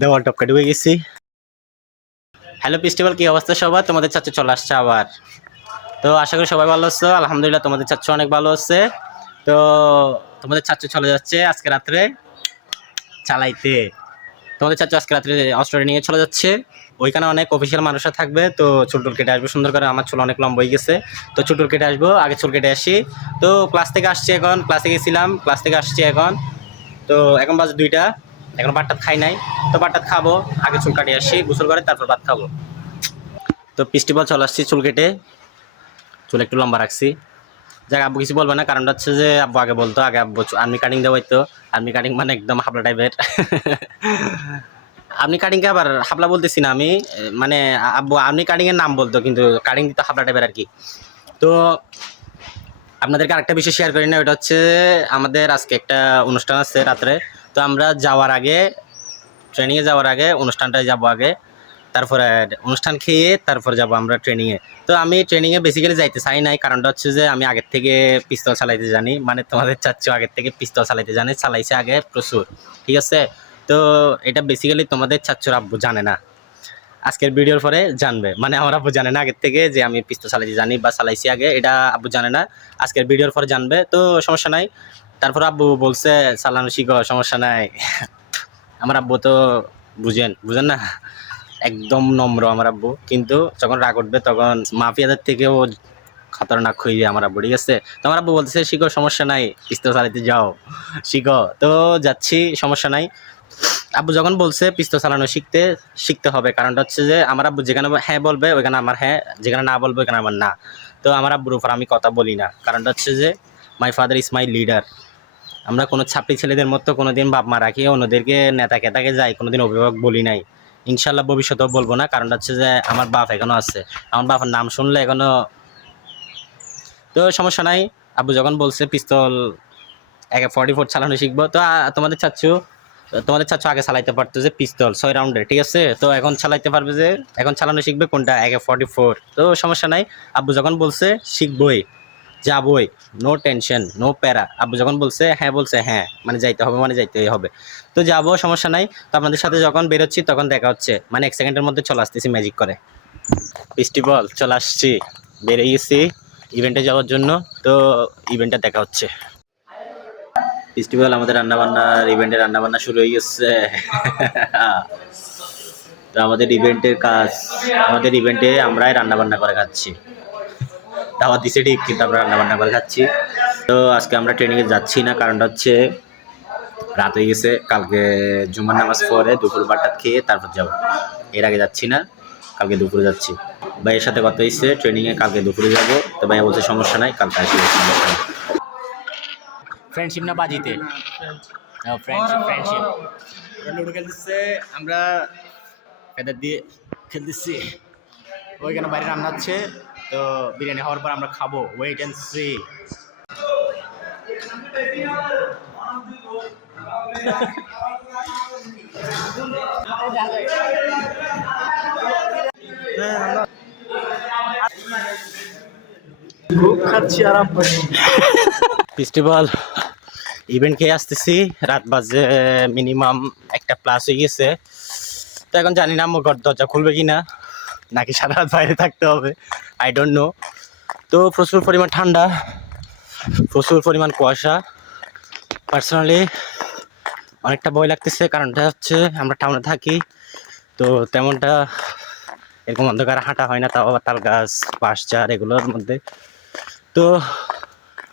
দেওয়াল টপকা ডুবে গেছি। হ্যালো ফেস্টিভ্যাল, কি অবস্থা সবার? তোমাদের চাচ্চু চলে আসছে আবার। তো আশা করি সবাই ভালো আছো। আলহামদুলিল্লাহ তোমাদের চাচ্চু অনেক ভালো আছে। তো তোমাদের চাচ্চু চলে যাচ্ছে আজকে রাত্রে চালাইতে। তোমাদের চাচ্চু আজকে রাত্রে অস্ট্রেলিয়া নিয়ে চলে যাচ্ছে। ওইখানে অনেক অফিসিয়াল মানুষরা থাকবে। তো চুল টুল কেটে আসবো সুন্দর করে। আমার চুল অনেক লম্বা হয়ে গেছে, তো চুল টুল কেটে আসবো। আগে চুল কেটে আসি। তো ক্লাস থেকে আসছি, এখন ক্লাসে গেছিলাম, ক্লাস থেকে আসছি এখন। তো এখন বাজে 2টা, এখন ভাত টাত খাই নাই। তো ভাত টাত খাবো, আগে চুল কাটিয়ে আসি, গোসল করে তারপর ভাত খাবো। তো ফেস্টিভ্যাল চলে আসছি, চুল কেটে চুল একটু লম্বা রাখছি। যাক, আব্বু কিছু বলবে না, কারণটা হচ্ছে যে আব্বু আগে বলতো, আগে আব্বু আর্মি কাটিং দেওয়া হইতো। আর্মি কাটিং মানে একদম হাবলা টাইপের। আর্মি কাটিংকে আবার হাবলা বলতেছি না আমি, মানে আব্বু আর্মি কাটিং এর নাম বলতো, কিন্তু কাটিং দিত হাবলা টাইপের আর কি। তো আপনাদেরকে আরেকটা বিষয় শেয়ার করি না, ওটা হচ্ছে আমাদের আজকে একটা অনুষ্ঠান আছে রাত্রে। তো আমরা যাওয়ার আগে, ট্রেনিংয়ে যাওয়ার আগে অনুষ্ঠানটায় যাব আগে, তারপরে অনুষ্ঠান খেয়ে তারপর যাব আমরা ট্রেনিংয়ে। তো আমি ট্রেনিংয়ে বেসিক্যালি যাইতে চাই নাই, কারণটা হচ্ছে যে আমি আগের থেকে পিস্তল চালাইতে জানি, মানে তোমাদের চাচ্ছ আগের থেকে পিস্তল চালাইতে জানে, চালাইছে আগে প্রচুর, ঠিক আছে। তো এটা বেসিক্যালি তোমাদের চাচ্চুর আব্বু জানে না, আজকের ভিডিওর পরে জানবে। মানে আমার আব্বু জানে না আগের থেকে যে আমি পিস্তল চালাইতে জানি বা চালাইছি আগে, এটা আব্বু জানে না, আজকের ভিডিওর পরে জানবে। তো সমস্যা নাই। তারপর আব্বু বলছে চালানো শিখো, সমস্যা নাই। আমার আব্বু তো বুঝেন বুঝেন না, একদম নম্র আমার আব্বু, কিন্তু যখন রাগ উঠবে তখন মাফিয়াদের থেকেও খতরনাক হয়ে যায় আমার আব্বু, ঠিক আছে। তো আমার আব্বু বলতেছে শিখো, সমস্যা নাই, পিস্তল চালাতে যাও, শিখো। তো যাচ্ছি, সমস্যা নাই। আব্বু যখন বলছে পিস্তল চালানো শিখতে হবে, কারণটা হচ্ছে যে আমার আব্বু যেখানে হ্যাঁ বলবে ওইখানে আমার হ্যাঁ, যেখানে না বলবে ওইখানে আমার না। তো আমার আব্বুর উপর আমি কথা বলি না, কারণটা হচ্ছে যে my father is my leader. আমরা কোনো ছাত্রী ছেলেদের মতো কোনোদিন বাপ মা রাখি অন্যদেরকে নেতা কেতাকে যাই কোনোদিন অভিভাবক বলি নাই, ইনশাল্লাহ ভবিষ্যতেও বলবো না। কারণটা হচ্ছে যে আমার বাপ এখনো আছে, আমার বাবার নাম শুনলে এখনো। তো সমস্যা নাই। আব্বু যখন বলছে পিস্তল AK-44 চালানো শিখবো, তো তোমাদের চাচ্ছু আগে চালাইতে পারতো যে পিস্তল 6 রাউন্ডের, ঠিক আছে। তো এখন চালাইতে পারবে, যে এখন চালানো শিখবে কোনটা, AK-44। তো সমস্যা নাই। আব্বু যখন বলছে শিখবই, যাবই, নো টেনশন, নো প্যারা। আব্বু যখন বলছে হ্যাঁ, বলছে হ্যাঁ, মানে যাইতে হবে, মানে যাইতেই হবে। তো যাবো, সমস্যা নাই। তো আপনাদের সাথে যখন বেরোচ্ছি তখন দেখা হচ্ছে, মানে 1 সেকেন্ডের মধ্যে চলে আসতেছি ম্যাজিক করে। ফেস্টিভ্যাল চলে আসছি, বেরিয়ে গেছি ইভেন্টে যাওয়ার জন্য। তো ইভেন্টে দেখা হচ্ছে। ফেস্টিভ্যাল আমাদের রান্নাবান্নার ইভেন্টে রান্নাবান্না শুরু হয়ে গেছে। তো আমাদের ইভেন্টের কাজ, আমাদের ইভেন্টে আমরাই রান্নাবান্না করে খাচ্ছি। দাওয়াত দিছে ঠিক, কিন্তু আমরা রান্নাবান্না করে খাচ্ছি। তো আজকে আমরা ট্রেনিংয়ে যাচ্ছি না, কারণটা হচ্ছে রাত হয়ে গেছে। কালকে জুমার নামাজ পড়ে দুপুর বারটা খেয়ে তারপর যাবো, এর আগে যাচ্ছি না। কালকে দুপুরে যাচ্ছি। ভাইয়ের সাথে কথা হয়েছে ট্রেনিংয়ে কালকে দুপুরে যাবো। তো ভাইয়া বলছে সমস্যা নাই, কালকে আসি, সমস্যা নাই। ফ্রেন্ডশিপ না বাজিতে, ফ্রেন্ডশিপ ফ্রেন্ডশিপ। লুডো খেলতেছে, আমরা ফেদার দিয়ে খেলতেছি। ওইখানে বাইরে রান্না হচ্ছে, তো বিরিয়ানি হওয়ার পর আমরা খাবো, ওয়েট অ্যান্ড সি। খাচ্ছি আরাম করে। ফেস্টিভ্যাল ইভেন্ট খেয়ে আসতেছি, রাত বাজে মিনিমাম 1টা+ হয়ে গেছে। তো এখন জানি না আমার ঘর দরজা খুলবে কি না, নাকি সারা রাত বাইরে থাকতে হবে, আই ডোন্ট নো। তো প্রচুর পরিমাণ ঠান্ডা, প্রচুর পরিমাণ কুয়াশা। পার্সোনালি অনেকটা ভয় লাগতেছে, কারণটা হচ্ছে আমরা টাউনে থাকি, তো তেমনটা এরকম অন্ধকার হাঁটা হয় না, তাও আবার তাল গাছ, বাঁশঝাড় এগুলোর মধ্যে। তো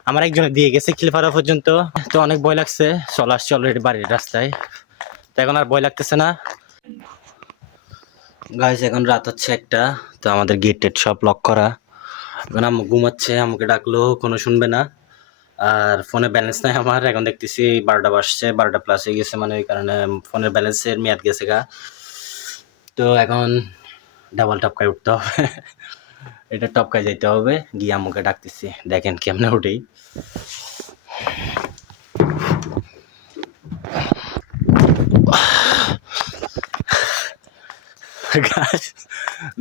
আমার একজনে দিয়ে গেছে খিলপাড়া পর্যন্ত। তো অনেক ভয় লাগছে, চলে আসছে অলরেডি বাড়ির রাস্তায়। তো এখন আর ভয় লাগতেছে না। গাইস এখন রাত হচ্ছে 1টা, তো আমাদের গেট টেট সব লক করা। এখন আম্মু ঘুমাচ্ছে, আমাকে ডাকলো কোনো শুনবে না। আর ফোনে ব্যালেন্স নাই আমার, এখন দেখতেছি 12টা বাজছে, 12টা+ হয়ে গেছে, মানে ওই কারণে ফোনের ব্যালেন্সের মেয়াদ গেছে গা। তো এখন ডাবল টপকায় উঠতে হবে। এটা টপকায় যাইতে হবে, গিয়ে আম্মুকে ডাকতেছি, দেখেন কেমনে উঠেই।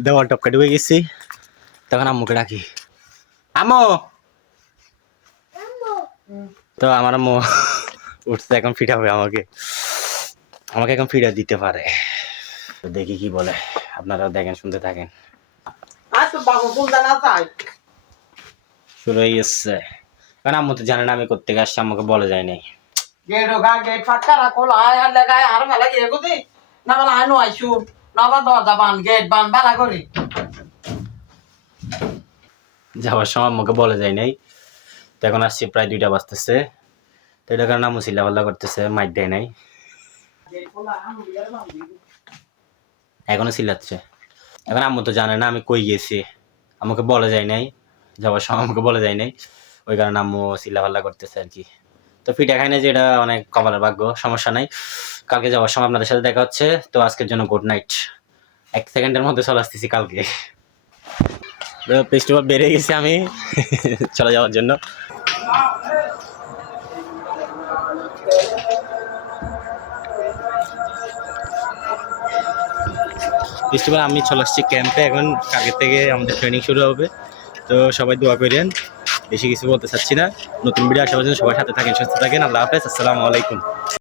দেওয়াল টপকা ডুবে গেছি, তখন আম্মুকে ডাকি, আম্মু। তো আমার আম্মু উঠছে, এখন ফিটাবে আমাকে। আমাকে এখন ফিডার দিতে পারে। তো দেখি কি বলে, আপনারা দেখেন, শুনতে থাকেন। শুরু হয়ে গেছে, কারণ আম্মু তো জানে না আমি কোত্থেকে আসছি, আমাকে বলে যায় নাই। গেট হোগা গেট ফাটকা রাখো আয় আর লাগায় আর মেলা গিয়ে গদি না বলা আইনো আইছু না বা দরজা বান গেট বান বালা করি যাওয়ার সময় আম্মুকে বলে যায় নাই। তো এখন আসছি প্রায় 2টা বাজতেছে। তো এটা কারণে আম্মু চিল্লাপাল্লা করতেছে, মাইর দেয় নাই, এখনো চিল্লাচ্ছে। এখন আম্মু তো জানে না আমি কই গেছি, আমাকে বলে যায় নাই, যাওয়ার সময় আমাকে বলে যায় নাই, ওই কারণে আম্মু চিল্লাপাল্লা করতেছে আর কি। তো পিঠা খাই না, যে এটা অনেক কপালের ভাগ্য, সমস্যা নাই। কালকে যাওয়ার সময় আপনাদের সাথে দেখা হচ্ছে। তো আজকের জন্য গুড নাইট। 1 সেকেন্ডের মধ্যে চলে আসতেছি কালকে। পেস্টুপা বেড়ে গেছি আমি চলে যাওয়ার জন্য। পেস্টুপা আমি চলে আসছি ক্যাম্পে, এখন কালকে থেকে আমাদের ট্রেনিং শুরু হবে। তো সবাই দোয়া করেন, বেশি কিছু বলতে চাচ্ছি না। নতুন ভিডিও আসা পর্যন্ত সবার সাথে থাকেন, সুস্থ থাকেন। আল্লাহ হাফেজ, আসসালামু আলাইকুম।